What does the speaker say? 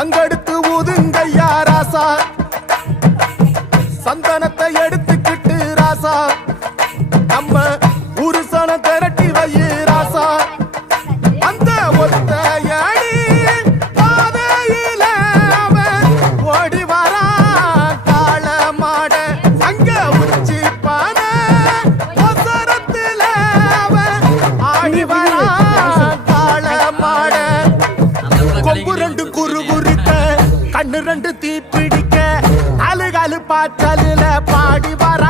சங்கெடுத்து ஊதுங்கய்யா ராசா, சந்தனத்தை எடுத்துக்கிட்டு ராசா, நம்ம உருசன திரட்டி வையு ராசா. அந்த ஒத்த அடி பாதையில அவன் ஓடி வரா காள மாட, அங்க உச்சி பான ஒசரத்துல அவன் ஆடி வரா காள மாட. கொம்பு ரெண்டு குறு குறுக்க, கண்ணு ரெண்டு தீ பிடிக்க, அழுகாலு பாச்சலில பாடி வரா